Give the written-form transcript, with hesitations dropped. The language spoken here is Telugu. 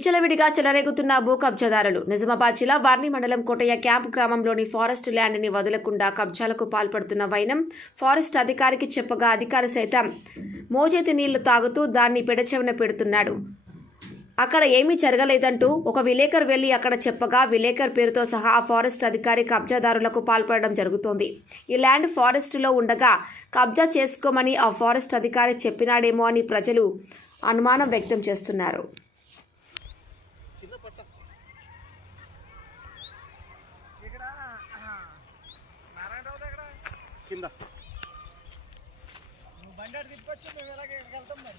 విచ్చలవిడిగా చెలరేగుతున్న భూ కబ్జాదారులు. నిజామాబాద్ జిల్లా వార్ని మండలం కోటయ్య క్యాంప్ గ్రామంలోని ఫారెస్ట్ ల్యాండ్ని వదలకుండా కబ్జాలకు పాల్పడుతున్న వైనం ఫారెస్ట్ అధికారికి చెప్పగా అధికారి సైతం మోజేతి నీళ్లు తాగుతూ దాన్ని పెడచెవిన పెడుతున్నాడు. అక్కడ ఏమీ జరగలేదంటూ ఒక విలేకరు వెళ్లి అక్కడ చెప్పగా విలేకర్ పేరుతో సహా ఆ ఫారెస్ట్ అధికారి కబ్జాదారులకు పాల్పడడం జరుగుతోంది. ఈ ల్యాండ్ ఫారెస్టులో ఉండగా కబ్జా చేసుకోమని ఆ ఫారెస్ట్ అధికారి చెప్పినాడేమో అని ప్రజలు అనుమానం వ్యక్తం చేస్తున్నారు. కింద బండి తిప్పొచ్చు మేము ఎలాగ వెళ్తాం మరి.